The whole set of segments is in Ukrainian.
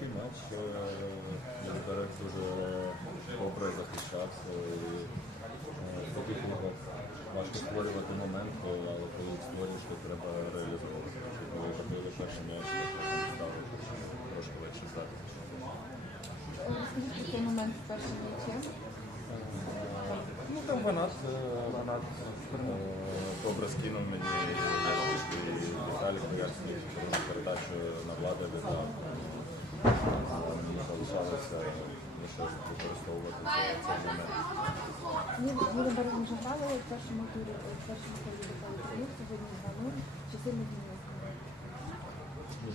важкий матч. е, Воротарець дуже добре захищався. І, е, В таких іграх важко створювати момент, але коли створюєш, то треба реалізовувати. Коли забили перший м'яч, то стало трошки легше здати. Розкажіть цей момент в першому м'ячі. Ну там Ванат, е, Ванат е, добре скинув мені і Віталій Боярський передачу на владу віддав. Залишалося лише використовувати. Ні, Юрій вже грали в першому турі, в першому турі Київ, сьогодні 2-0. Чи сильно змінилося?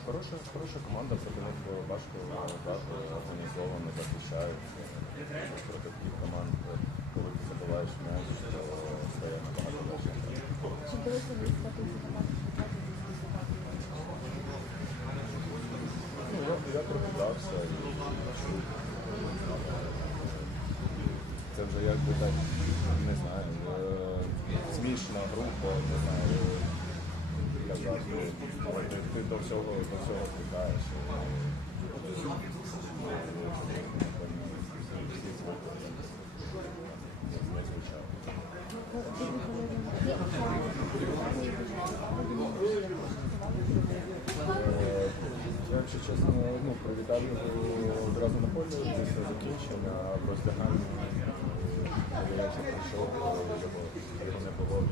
Хороша, хороша команда, проти них важко грати, організовано захищають. Е, Проти таких команд, коли ти забуваєш м'яч, то стає набагато легше. Чи вдалося ви схватити команду Ну, я, чув. Це вже якби так, не знаю, е, смішна група, не знаю, казати, але ти, ти до всього, до всього звикаєш. Незвичайно. Е, Я, якщо чесно, ну, привітав його одразу на полі після закінчення, а роздяганні, коли я прийшов, його не було,